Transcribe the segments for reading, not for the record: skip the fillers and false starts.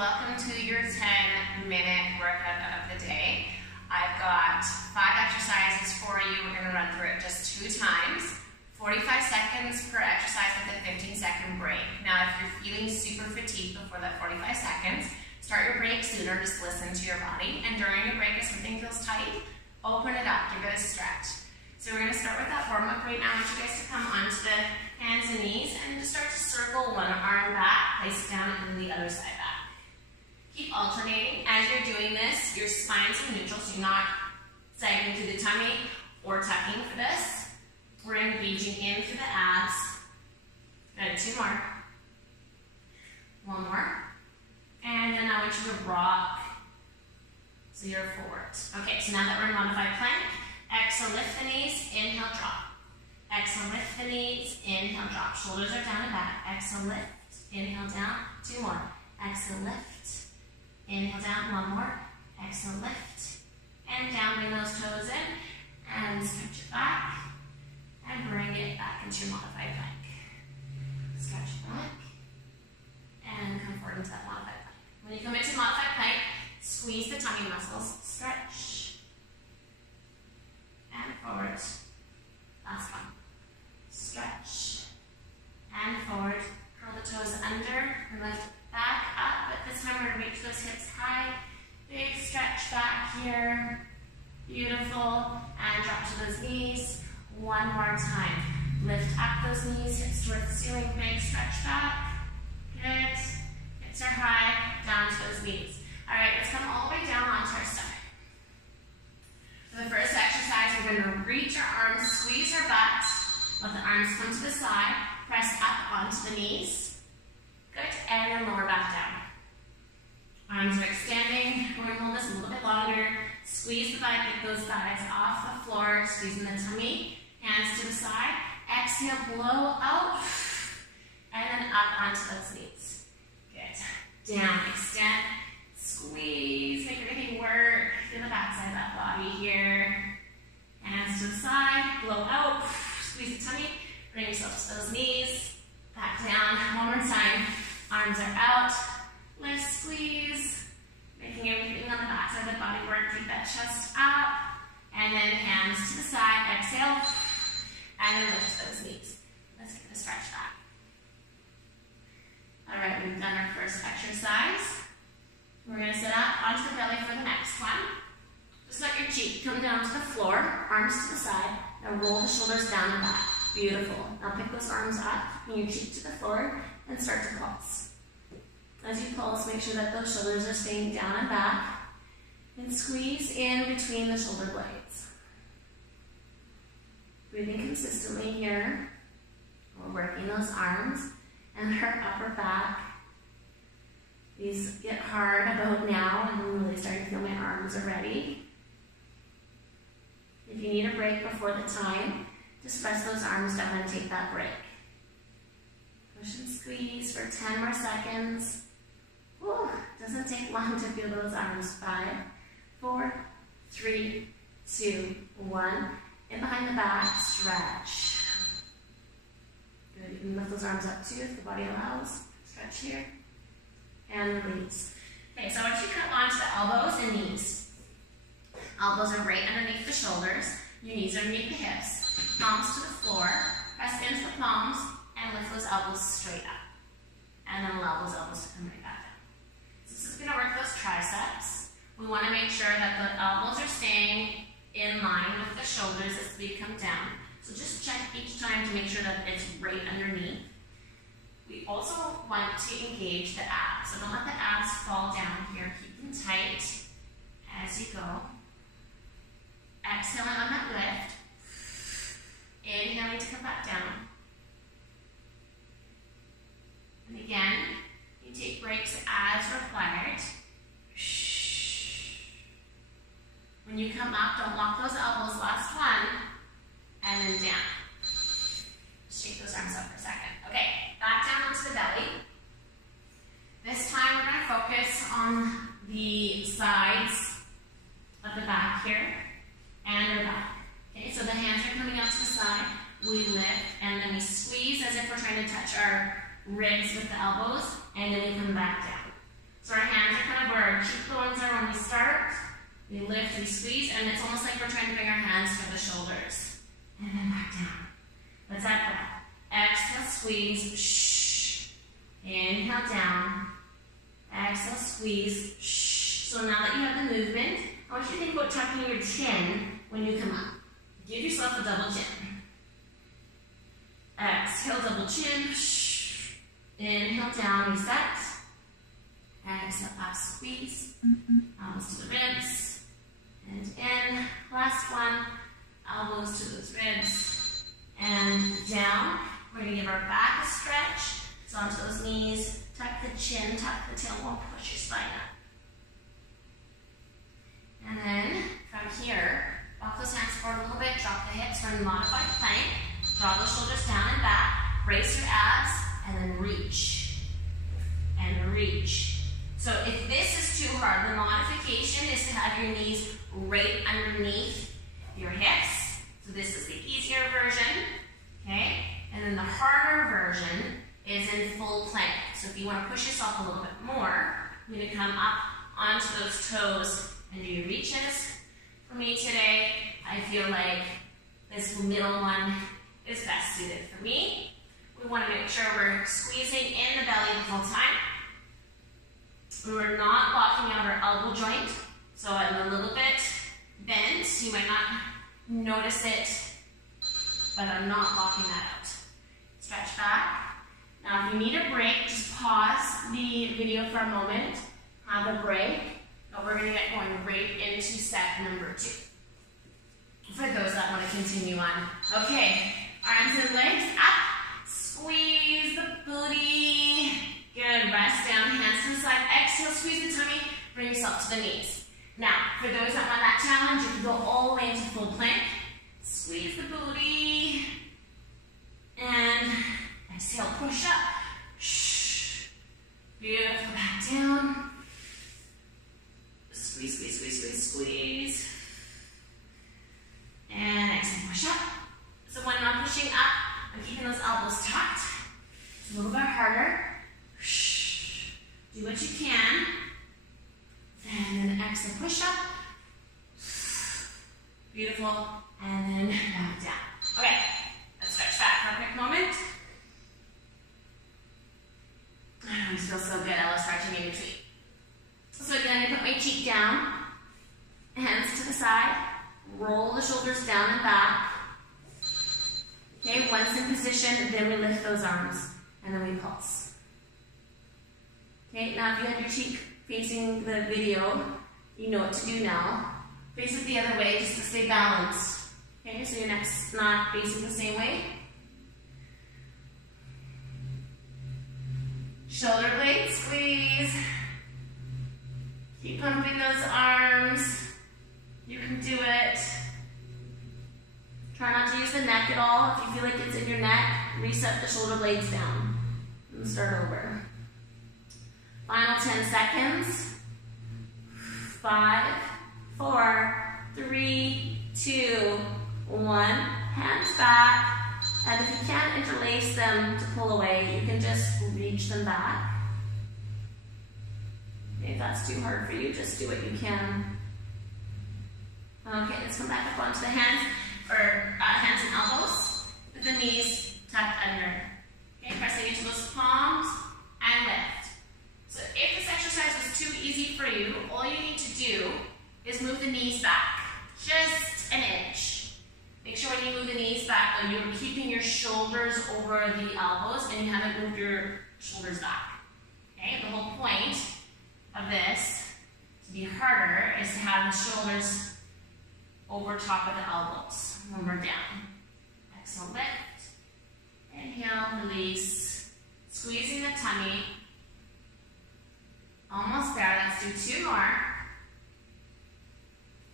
welcome to your 10-minute workout of the day. I've got 5 exercises for you. We're going to run through it just 2 times. 45 seconds per exercise with a 15-second break. Now, if you're feeling super fatigued before that 45 seconds, start your break sooner, just listen to your body. And during your break, if something feels tight, open it up, give it a stretch. So we're going to start with that warm-up right now. I want you guys to come onto the hands and knees and just start to circle one arm back, place it down, and then the other side back. Keep alternating. As you're doing this, your spine's in neutral, so you're not sagging through the tummy or tucking for this. We're engaging in through the abs. Good, 2 more. 1 more. And then I want you to rock so you're forward. Okay, so now that we're in modified plank, exhale, lift the knees, inhale, drop. Exhale, lift the knees, inhale, drop. Shoulders are down and back. Exhale, lift, inhale, down. 2 more. Exhale, lift, inhale, down. 1 more. Exhale, lift, and down. Bring those toes in, and stretch it back, and bring it back into your modified plank. Stretch it back, and come forward into that modified plank. When you come into modified plank, squeeze the tummy muscles, stretch, and forward. Last one. Stretch, and forward. Curl the toes under, and lift back up, but this time we're going to reach those hips high. Big stretch back here. Beautiful. And drop to those knees. 1 more time. Lift up those knees, hips towards the ceiling. Big stretch back. Good. Hips are high, down to those knees. All right, let's come all the way down onto our stomach. For the first exercise, we're going to reach our arms, squeeze our butt, let the arms come to the side, press up onto the knees. Good, and then lower back down. Arms are extending. We're going to hold this a little bit longer. Squeeze the thigh, pick those thighs off the floor, squeezing the tummy. Hands to the side. Exhale, blow out, and then up onto those knees. Good. Down, extend, squeeze, make everything work. Feel the back side of that body here. Hands to the side, blow out, squeeze the tummy, bring yourself to those knees. Back down, 1 more time. Arms are out, lift, squeeze, making everything on the back side of the body work. Keep that chest up, and then hands to the side, exhale, and then lift those knees. Let's get the stretch back. All right, we've done our first exercise. We're going to sit up onto the belly for the next one. Just let your cheek come down to the floor, arms to the side. Now roll the shoulders down and back. Beautiful. Now pick those arms up, and your cheek to the floor, and start to pulse. As you pulse, make sure that those shoulders are staying down and back, and squeeze in between the shoulder blades. Breathing consistently here. We're working those arms and our upper back. These get hard about now, and I'm really starting to feel my arms are ready. If you need a break before the time, just press those arms down and take that break. Push and squeeze for 10 more seconds. Whew, doesn't take long to feel those arms. 5, 4, 3, 2, 1. In behind the back, stretch. Good, you can lift those arms up too if the body allows. Stretch here. And release. Okay, so I want you to come onto the elbows and knees. Elbows are right underneath the shoulders. Your knees are underneath the hips. Palms to the floor. Press into the palms and lift those elbows straight up. And then allow those elbows to come right back down. So this is going to work those triceps. We want to make sure that the elbows are staying in line with the shoulders as we come down. So just check each time to make sure that it's right underneath. We also want to engage the abs. So don't let the abs fall down here. Keep them tight as you go. Exhaling on that lift. Inhaling to come back down. And again, you take breaks as required. When you come up, don't lock those elbows. Last one. And then down. Shake those arms up for a second. Okay, back down onto the belly. This time we're going to focus on the sides of the back here and our back. Okay, so the hands are coming out to the side. We lift and then we squeeze as if we're trying to touch our ribs with the elbows, and then we come back down. So our hands our cheekbones are when we start. We lift, we squeeze, and it's almost like we're trying to bring our hands to the shoulders. And then back down. Let's add breath. Exhale, squeeze. Shh. Inhale down. Exhale, squeeze. Shh. So now that you have the movement, I want you to think about tucking your chin when you come up. Give yourself a double chin. Exhale, double chin. Shh. Inhale down, reset. Exhale, up, squeeze. Elbows to the ribs. And in. Last one. Elbows to those ribs. And down. We're going to give our back a stretch. So onto those knees. Tuck the chin, tuck the tailbone, push your spine up. And then from here, walk those hands forward a little bit, drop the hips, we're in modified plank. Draw those shoulders down and back, brace your abs, and then reach. And reach. So if this is too hard, the modification is to have your knees right underneath your hips. So this is the easier version, okay? And then the harder version is in full plank. So if you want to push yourself a little bit more, you're going to come up onto those toes and do your reaches. For me today, I feel like this middle one is best suited for me. We want to make sure we're squeezing in the belly the whole time. We're not blocking out our elbow joint, so I'm a little bit bent. You might not notice it, but I'm not blocking that out. Stretch back. Now if you need a break, just pause the video for a moment, have a break, but we're going to get going right into set number 2. For those that want to continue on. Okay, arms and legs up, squeeze the booty. Good, rest down, hands to the side, exhale, squeeze the tummy, bring yourself to the knees. Now, for those that want that challenge, you can go all the way into full plank. Squeeze the booty, and exhale, push up. Shh. Beautiful, back down. Squeeze, squeeze, squeeze, squeeze, squeeze. And exhale, push up. So when I'm pushing up, I'm keeping those elbows tucked. It's a little bit harder. Shh. Do what you can. And then exhale, push up. Beautiful. And then back down. Okay, let's stretch back for a quick moment. I always feel so good. I love stretching in between. So again, I put my cheek down, hands to the side, roll the shoulders down and back. Okay, once in position, then we lift those arms, and then we pulse. Okay, now if you have your cheek facing the video, you know what to do now. Face it the other way just to stay balanced. Okay, so your neck's not facing the same way. Shoulder blades, squeeze. Keep pumping those arms. You can do it. Try not to use the neck at all. If you feel like it's in your neck, reset the shoulder blades down. And start over. Final 10 seconds. 5, 4, 3, 2, 1. Hands back. And if you can't interlace them to pull away, you can just reach them back. If that's too hard for you, just do what you can. Okay, let's come back up onto the hands, or hands and elbows, with the knees tucked under. Okay, pressing into those palms and lift. So if this exercise was too easy for you, all you need to do is move the knees back, just an inch. Make sure when you move the knees back, that you're keeping your shoulders over the elbows and you haven't moved your shoulders back. Okay, the whole point of this, to be harder, is to have the shoulders over top of the elbows when we're down. Exhale, lift. Inhale, release. Squeezing the tummy. Almost there. Let's do 2 more.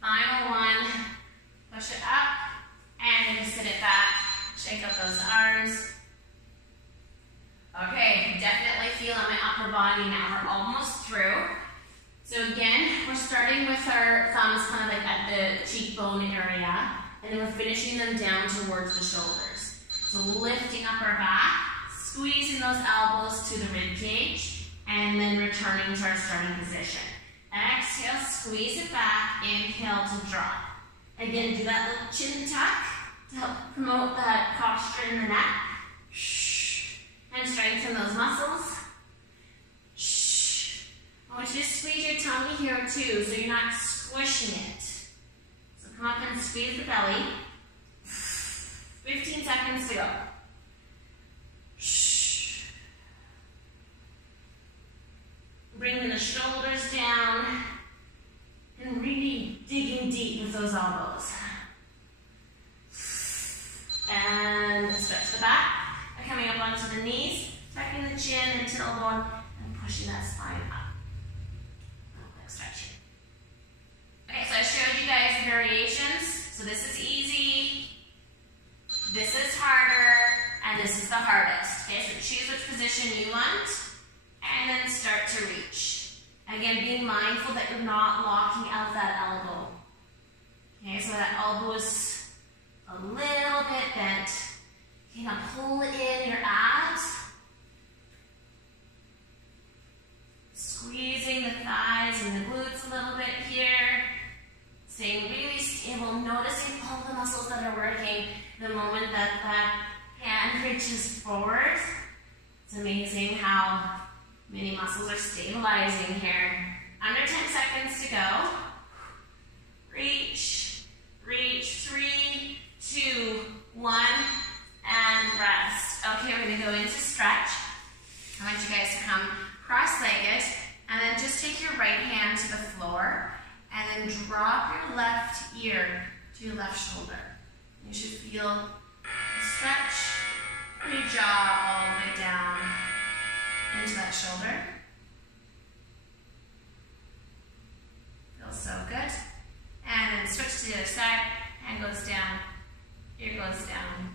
Final one. Push it up. And then sit it back. Shake up those arms. Okay, definitely feel on my upper body now. We're almost through. So again, we're starting with our thumbs kind of like at the cheekbone area, and then we're finishing them down towards the shoulders. So lifting up our back, squeezing those elbows to the rib cage, and then returning to our starting position. Exhale, squeeze it back. Inhale to drop. Again, do that little chin tuck to help promote that posture in the neck. And strengthen those muscles. I want you to squeeze your tummy here too, so you're not squishing it. So come up and squeeze the belly. 15 seconds to go. Bringing the shoulders down and really digging deep with those elbows. And stretch the back. Coming up onto the knees, tucking the chin into the tailbone, and pushing that spine up. Quick stretch here. Okay, so I showed you guys variations. So this is easy, this is harder, and this is the hardest. Okay, so choose which position you want, and then start to reach. Again, being mindful that you're not locking out that elbow. Okay, so that elbow is a little bit bent. Okay, now pull in your abs. Squeezing the thighs and the glutes a little bit here. Staying really stable, noticing all the muscles that are working the moment that that hand reaches forward. It's amazing how many muscles are stabilizing here. Under 10 seconds to go. Reach, reach, 3, 2, 1. And rest. Okay, we're going to go into stretch. I want you guys to come cross-legged and then just take your right hand to the floor and then drop your left ear to your left shoulder. You should feel the stretch from your jaw all the way down into that shoulder. Feels so good. And then switch to the other side. Hand goes down, ear goes down.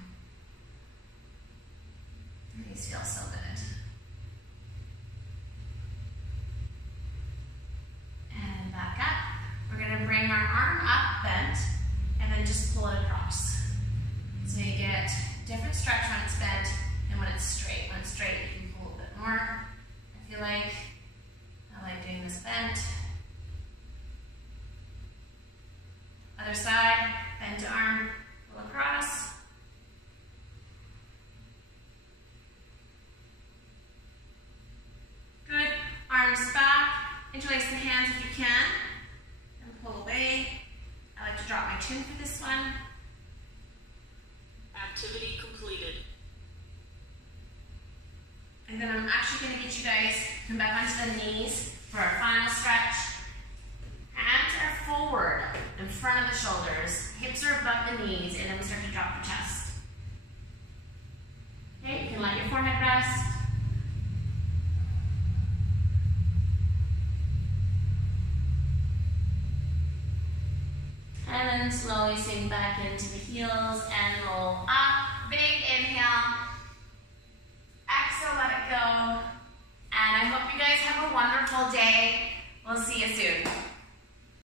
These feel so good. And back up. We're going to bring our arm up, bent, and then just pull it across. So you get different stretch when it's bent and when it's straight. When it's straight, you can pull a bit more. I feel like I like doing this bent. Other side, bent arm, pull across. Good. Arms back. Interlace the hands if you can. And pull away. I like to drop my chin for this one. Activity completed. And then I'm actually going to get you guys to come back onto the knees for our final stretch. Hands are forward in front of the shoulders. Hips are above the knees, and then we start to drop the chest. Okay, you can let your forehead rest. And then slowly sink back into the heels and roll up. Big